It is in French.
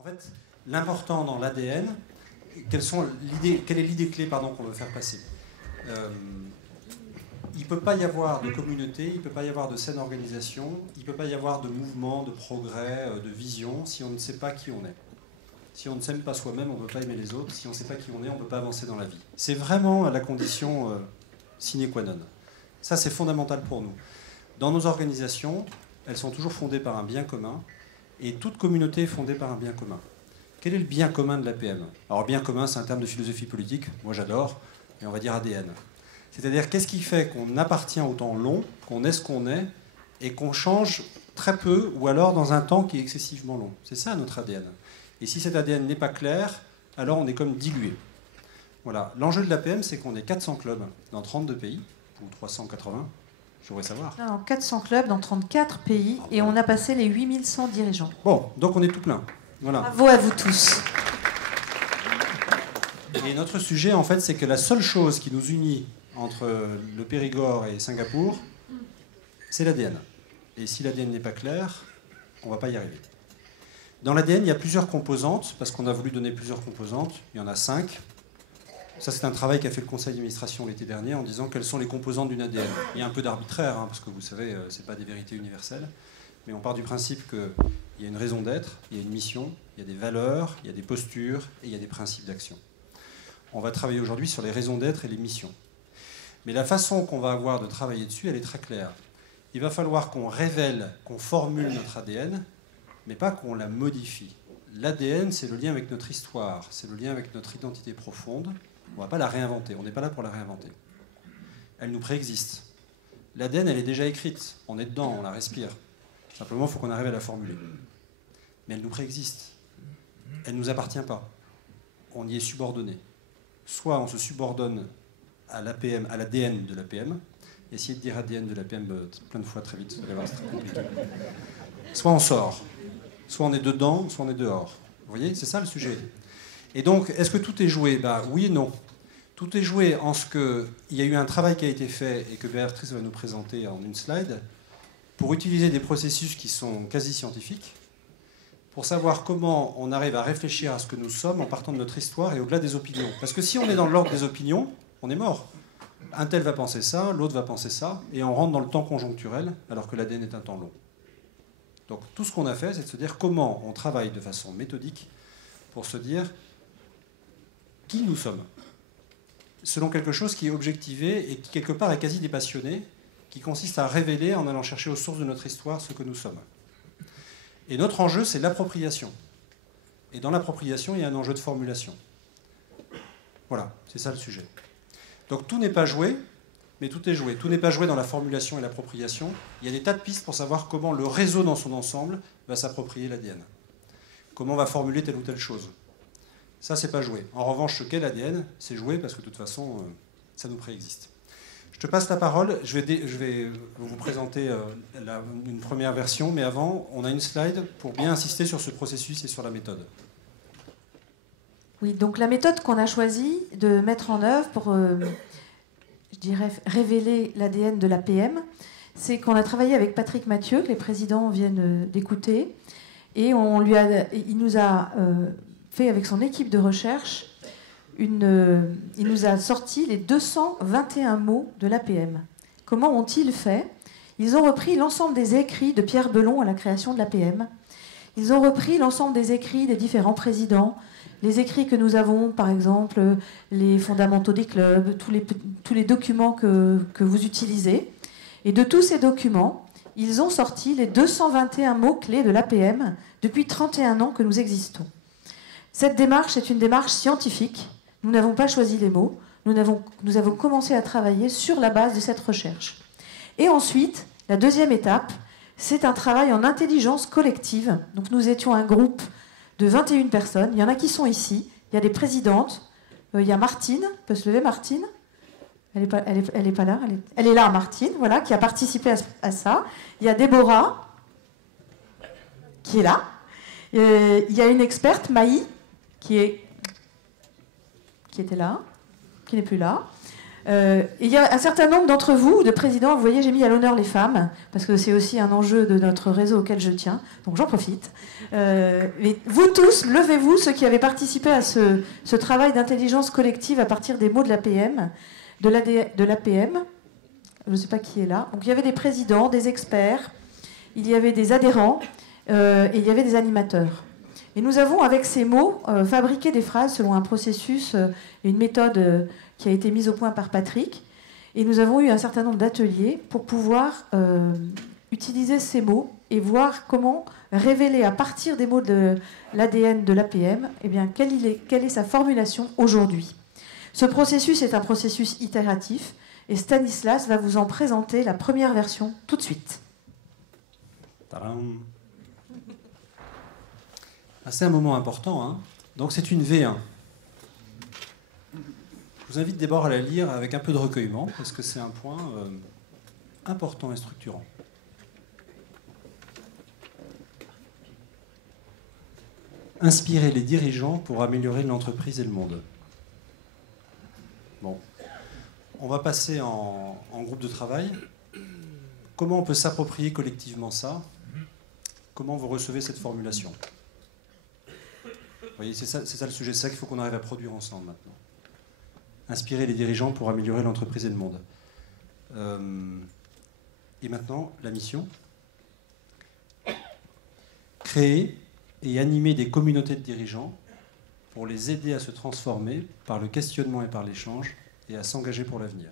En fait, l'important dans l'ADN, quelle est l'idée clé qu'on veut faire passer? Il ne peut pas y avoir de communauté, il ne peut pas y avoir de saine organisation, il ne peut pas y avoir de mouvement, de progrès, de vision si on ne sait pas qui on est. Si on ne s'aime pas soi-même, on ne peut pas aimer les autres. Si on ne sait pas qui on est, on ne peut pas avancer dans la vie. C'est vraiment la condition sine qua non. Ça, c'est fondamental pour nous. Dans nos organisations, elles sont toujours fondées par un bien commun, et toute communauté est fondée par un bien commun. Quel est le bien commun de l'APM? Alors, bien commun, c'est un terme de philosophie politique, moi j'adore, et on va dire ADN. C'est-à-dire, qu'est-ce qui fait qu'on appartient au temps long, qu'on est ce qu'on est, et qu'on change très peu, ou alors dans un temps qui est excessivement long? C'est ça notre ADN. Et si cet ADN n'est pas clair, alors on est comme dilué. Voilà. L'enjeu de l'APM, c'est qu'on est 400 clubs dans 32 pays, ou 380, je voudrais savoir. Alors, 400 clubs dans 34 pays, et on a passé les 8100 dirigeants. Bon, donc on est tout plein. Voilà. Bravo à vous tous. Et notre sujet, en fait, c'est que la seule chose qui nous unit entre le Périgord et Singapour, c'est l'ADN. Et si l'ADN n'est pas clair, on ne va pas y arriver. Dans l'ADN, il y a plusieurs composantes, parce qu'on a voulu donner plusieurs composantes. Il y en a 5. Ça, c'est un travail qu'a fait le conseil d'administration l'été dernier en disant quelles sont les composantes d'une ADN. Il y a un peu d'arbitraire, hein, parce que vous savez, ce n'est pas des vérités universelles. Mais on part du principe qu'il y a une raison d'être, il y a une mission, il y a des valeurs, il y a des postures et il y a des principes d'action. On va travailler aujourd'hui sur les raisons d'être et les missions. Mais la façon qu'on va avoir de travailler dessus, elle est très claire. Il va falloir qu'on révèle, qu'on formule notre ADN, mais pas qu'on la modifie. L'ADN, c'est le lien avec notre histoire, c'est le lien avec notre identité profonde. On ne va pas la réinventer, on n'est pas là pour la réinventer. Elle nous préexiste. L'ADN, elle est déjà écrite, on est dedans, on la respire. Simplement, il faut qu'on arrive à la formuler. Mais elle nous préexiste. Elle ne nous appartient pas. On y est subordonné. Soit on se subordonne à l'APM, à l'ADN de l'APM. Essayez de dire ADN de l'APM plein de fois très vite, vous allez voir, c'est très compliqué. Soit on sort. Soit on est dedans, soit on est dehors. Vous voyez, c'est ça le sujet. Et donc, est-ce que tout est joué? Ben, oui et non. Tout est joué en ce qu'il y a eu un travail qui a été fait et que Béatrice va nous présenter en une slide pour utiliser des processus qui sont quasi scientifiques pour savoir comment on arrive à réfléchir à ce que nous sommes en partant de notre histoire et au-delà des opinions. Parce que si on est dans l'ordre des opinions, on est mort. Un tel va penser ça, l'autre va penser ça, et on rentre dans le temps conjoncturel alors que l'ADN est un temps long. Donc tout ce qu'on a fait, c'est de se dire comment on travaille de façon méthodique pour se dire qui nous sommes, selon quelque chose qui est objectivé et qui quelque part est quasi dépassionné, qui consiste à révéler en allant chercher aux sources de notre histoire ce que nous sommes. Et notre enjeu, c'est l'appropriation. Et dans l'appropriation, il y a un enjeu de formulation. Voilà, c'est ça le sujet. Donc tout n'est pas joué, mais tout est joué. Tout n'est pas joué dans la formulation et l'appropriation. Il y a des tas de pistes pour savoir comment le réseau dans son ensemble va s'approprier l'ADN. Comment on va formuler telle ou telle chose. Ça, c'est pas joué. En revanche, ce qu'est l'ADN, c'est joué parce que de toute façon, ça nous préexiste. Je te passe la parole. Je vais vous présenter une première version, mais avant, on a une slide pour bien insister sur ce processus et sur la méthode. Oui, donc la méthode qu'on a choisi de mettre en œuvre pour, je dirais, révéler l'ADN de l'APM, c'est qu'on a travaillé avec Patrick Mathieu, que les présidents viennent d'écouter, et il nous a fait, avec son équipe de recherche, il nous a sorti les 221 mots de l'APM. Comment ont-ils fait? Ils ont repris l'ensemble des écrits de Pierre Belon à la création de l'APM. Ils ont repris l'ensemble des écrits des différents présidents, les écrits que nous avons, par exemple, les fondamentaux des clubs, tous les documents que vous utilisez. Et de tous ces documents, ils ont sorti les 221 mots-clés de l'APM depuis 31 ans que nous existons. Cette démarche est une démarche scientifique. Nous n'avons pas choisi les mots. Nous avons commencé à travailler sur la base de cette recherche. Et ensuite, la deuxième étape, c'est un travail en intelligence collective. Donc nous étions un groupe de 21 personnes. Il y en a qui sont ici. Il y a des présidentes. Il y a Martine. Peut se lever, Martine? Elle est pas là. Elle est là, Martine, voilà, qui a participé à ça. Il y a Déborah, qui est là. Il y a une experte, Maï, qui était là, qui n'est plus là. Il y a un certain nombre d'entre vous, de présidents, vous voyez, j'ai mis à l'honneur les femmes, parce que c'est aussi un enjeu de notre réseau auquel je tiens, donc j'en profite. Mais vous tous, levez-vous, ceux qui avaient participé à ce travail d'intelligence collective à partir des mots de l'APM, de l'APM. Je ne sais pas qui est là. Donc il y avait des présidents, des experts, il y avait des adhérents et il y avait des animateurs. Et nous avons, avec ces mots, fabriqué des phrases selon un processus et une méthode qui a été mise au point par Patrick. Et nous avons eu un certain nombre d'ateliers pour pouvoir utiliser ces mots et voir comment révéler à partir des mots de l'ADN de l'APM, eh bien, quelle est sa formulation aujourd'hui. Ce processus est un processus itératif et Stanislas va vous en présenter la première version tout de suite. Tadam. Ah, c'est un moment important, hein. Donc c'est une V1. Je vous invite d'abord à la lire avec un peu de recueillement, parce que c'est un point important et structurant. Inspirer les dirigeants pour améliorer l'entreprise et le monde. Bon, on va passer en groupe de travail. Comment on peut s'approprier collectivement ça? Comment vous recevez cette formulation? Vous voyez, c'est ça le sujet, c'est ça qu'il faut qu'on arrive à produire ensemble maintenant. Inspirer les dirigeants pour améliorer l'entreprise et le monde. Et maintenant, la mission. Créer et animer des communautés de dirigeants pour les aider à se transformer par le questionnement et par l'échange et à s'engager pour l'avenir.